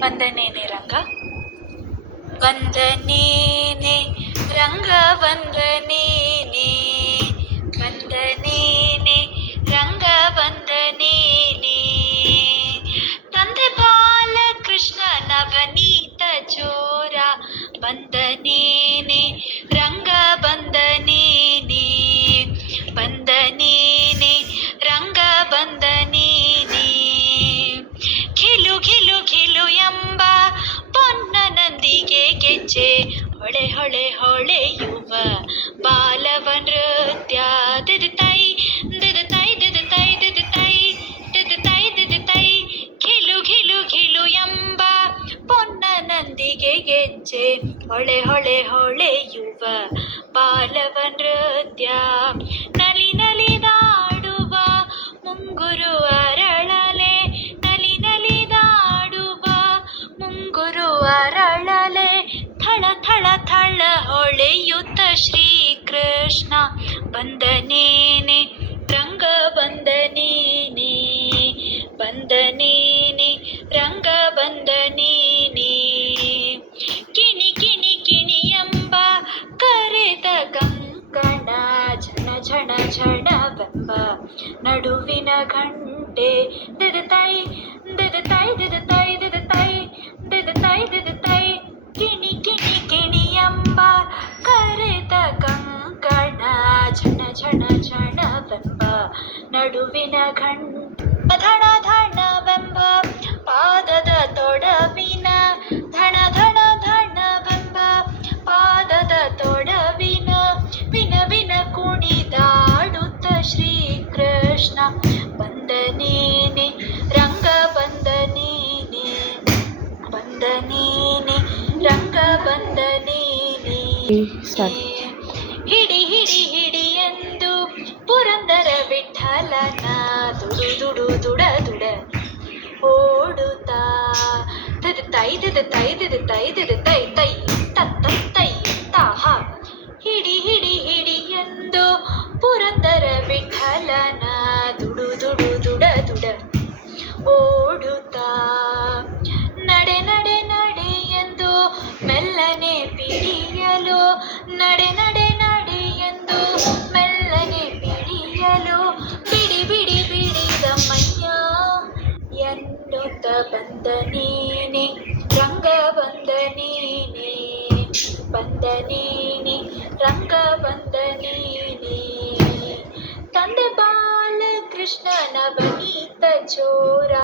ವಂದನೇನೆ ರಂಗ ವಂದನೇನೆ ರಂಗ ವಂದನೇನೆ ವಂದನೇನೆ ರಂಗ ವಂದನೇನೆ ತಂದೆ ಬಾಲಕೃಷ್ಣ ನವನೀತ ಚೋರ ವಂದನೇನೆ ರಂಗ ವಂದನೇನೆ ವಂದನೇನೆ ರಂಗ ವಂದನೇನೆ ಘಿಲು ಘಿಲು ಘಿಲು ಎಂಬ ಪೊನ್ನ ನಂದಿಗೆ ಗೆಜ್ಜೆ ಹೊಳೆ ಹೊಳೆ ಹೊಳೆಯುವ ಬಾಲವ ನೃತ್ಯ ದಿದಿತೈ ದಿದಿತೈ ದಿದಿತೈ ದಿದಿತೈ ದಿದಿತೈ ದಿದಿತೈ ಘಿಲು ಘಿಲು ಘಿಲು ಎಂಬ ಪೊನ್ನ ನಂದಿಗೆ ಗೆಜ್ಜೆ ಹೊಳೆ ಹೊಳೆ ಹೊಳೆಯುವ ಬಾಲವ ನೃತ್ಯ ನಲಿ ನಲಿದಾಡುವ ಮುಂಗುರು ಅರಳಲೆ ನಲಿ ನಲಿದಾಡುವ ಮುಂಗುರು ಅರಳಲೆ ಥಳ ಥಳ ಥಳ ಹೊಳೆಯುತ್ತ ಶ್ರೀಕೃಷ್ಣ ಬಂದನೇನೆ ರಂಗ ಬಂದನೇನೆ ಬಂದನೇನೆ ರಂಗ ಬಂದನೇನೆ ಕಿಣಿ ಕಿಣಿ ಕಿಣಿ ಎಂಬ ಕರೆದ ಕಂಕಣ ಝಣ ಝಣ ಝಣವೆಂಬ ನಡುವಿನ ಗಂಟೆ ದಿದಿತೈ ದಿದಿತೈ ದಿದಿತೈ ದಿದಿತೈ ದಿದಿತೈ ದಿದಿತೈ ಕಿಣಿ ಕಿಣಿ ಕಿಣಿ ಎಂಬ ಕರೆದ ಕಂಕಣ ಝಣ ಝಣ ಝಣವೆಂಬ ನಡುವಿನ ಗಂಟೆ ಧಣ ಧಣವೆಂಬ ಪಾದದ ತೊಡವಿನ ಧಣ ಧಣ ಧಣವೆಂಬ ಪಾದದ ತೊಡವಿನ ವಿನ ವಿನ ಕುಣಿದಾಡುತ್ತ ಶ್ರೀಕೃಷ್ಣ ಬಂದನೇನೆ ರಂಗ ಬಂದನೇನೆ ಬಂದನೇನೆ ರಂಗ ಬಂದನೇನೆ ಹಿಡಿ ಹಿಡಿ ಹಿಡಿ ಎಂದು ಪುರಂದರ ವಿಠಲನ ದುಡು ದುಡು ದುಡ ದುಡ ಓಡುತ್ತಾ ದಿದಿತೈ ದಿದಿತೈ ದಿದಿತೈ ದಿದಿತೈ ತೈ ತೈ ತಾಹ ಹಿಡಿ ಹಿಡಿ ಹಿಡಿ ಎಂದು ಪುರಂದರ ವಿಠಲನ ದುಡು ದುಡು ದುಡ ದುಡ ಓಡುತ್ತಾ ನಡೆ ನಡೆ ನಡೆ ಎಂದು ಮೆಲ್ಲನೆ ಪಿಡಿಯಲು ನಡೆ ನಡೆ ನಡೆ ಎಂದು ಮೆಲ್ಲನೆ ಪಿಡಿಯಲು ಬಿಡಿ ಬಿಡಿ ಬಿಡಿದ ಮೈಯ ಎನ್ನುತ್ತ ಬಂದನೇನೆ ರಂಗ ಬಂದನೇನೆ ಬಂದನೇನೆ ರಂಗ ಬಂದನೇನೆ ತಂದೆ ಬಾಲಕೃಷ್ಣ ನವನೀತ ಚೋರ